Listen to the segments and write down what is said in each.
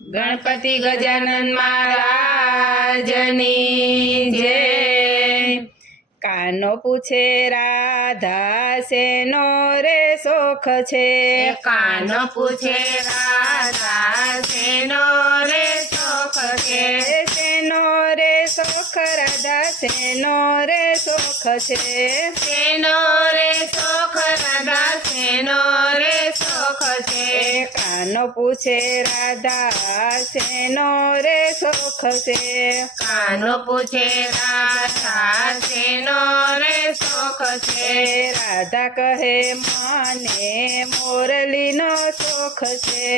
ગણપતિ ગજાનન મહારાજની જય। કાનો પૂછે રાધા શેનો રે શોખ છે। કાનો પૂછે રાધા શેનો રે શોખ છે। શેનો રે શોખ રાધા શેનો રે શોખ છે। શેનો રે શોખ રાધા શેનો રે શોખ છે। કાનો પૂછે રાધા શેનો રે શોખ છે। કાનો પૂછે રાધા શેનો રે શોખ છે। રાધા કહે મને મોરલીનો શોખ છે।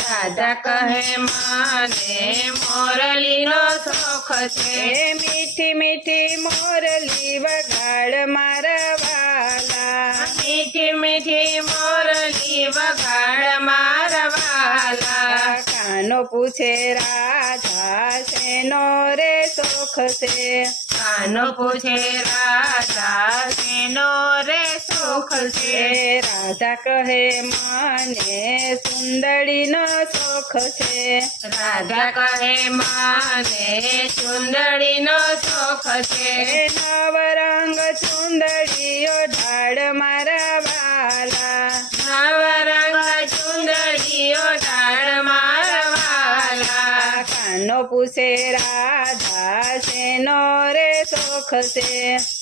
રાધા કહે મને મોરલીનો શોખ છે। મીઠી મીઠી મોરલી વગાડ મારા વાલા। મીઠી મીઠી મોરલી વગાડ મારા વાલા। કાનો પૂછે રાધા શેનો રે શોખ છે। કાનો પૂછે રાધા શેનો રે શોખ છે। રાધા કહે મને સુંદરીનો શોખ છે। રાધા કહે મને ચુંદડીનો શોખ છે। નવરંગ ચુંદડીઓ ઢાળ મારા વાલા। નવરંગ ચુંદડીઓ ઢાળ મારા વાલા। કાનો પૂછે રાધા શેનો રે શોખ છે।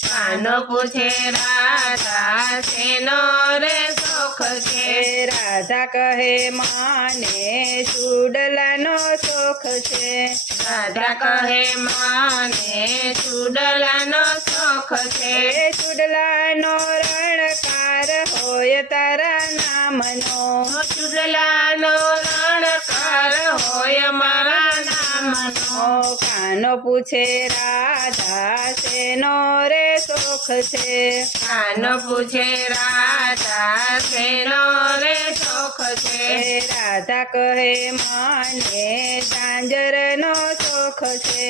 કાનો પૂછે રાધા શેનો રે શોખ છે। રાધા કહે મને ચૂડલાનો શોખ છે। રાધા કહે મને ચૂડલાનો શોખ છે। ચૂડલાનો રણકાર હોય તારા નામનો। ચૂડલાનો રણકાર હોય મારા નામનો। કાનો પૂછે રાધા શેનો રે શોખ છે। કાનો પૂછે રાધા શેનો રે શોખ છે। રાધા કહે મને ઝાંઝરનો શોખ છે।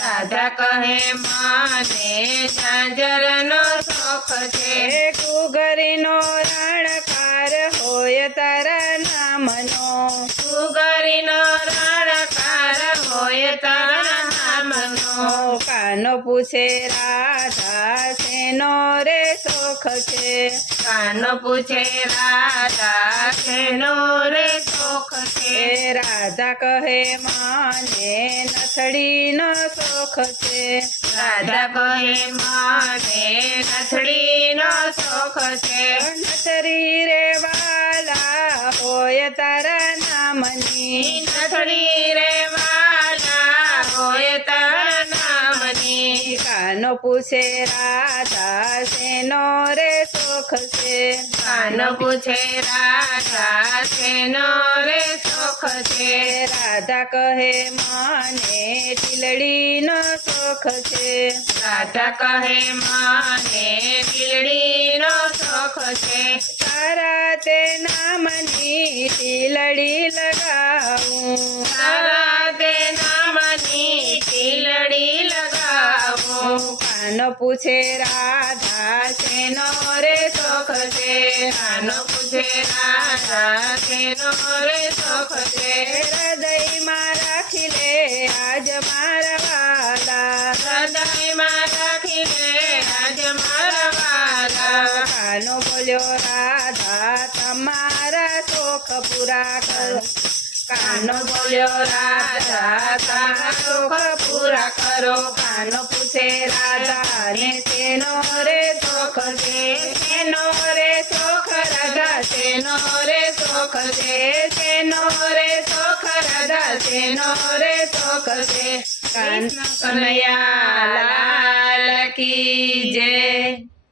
રાધા કહે મને ઝાંઝરનો શોખ છે। ઘૂઘરીનો રણકાર હોય તારા નામનો। સુગરીનો રણકાર હોય તારા નામનો। કાનો પૂછે રાધા શેનો રે શોખ છે। કાનો પૂછે રાધા શેનો રે શોખ છે। રાધા કહે મને નથડીનો શોખ છે। રાધા કહે મને નથડીનો શોખ છે। નથડી રે વાલા હોય તારા નામની। નથડી રે વાલા હોય તારા નામની। કાનો પૂછે રાધા શેનો રે શોખ છે। કાનો પૂછે રાધા શેનો રે શોખ છે। રાધા કહે મને ટીલડીનો શોખ છે। રાધા કહે મને ટીલડીનો શોખ છે। તારા તે નામની ટીલડી લગાવું। તારા તે નામની ટીલડી લગાવું। કાનો પૂછે રાધા શેનો રે શોખ છે। કાનો પૂછે રાધા શેનો રે શોખ છે। હૃદયમાં રાખી લે આજ મારા વાલા। હૃદયમાં રાખી લે આજ મારા વાલા। કાનો બોલ્યો રાધા તમારા શોખ પૂરા કરો। કાનો બોલ્યો રાધા તારા શોખ પૂરા કરો। કાનો પૂછે રાધા ને શેનો રે શોખ છે। શેનો રે શોખ રાધા શેનો રે શોખ છે। શેનો રે શોખ રાધા શેનો રે શોખ છે। કૃષ્ણ કનૈયા લાલ કી જય।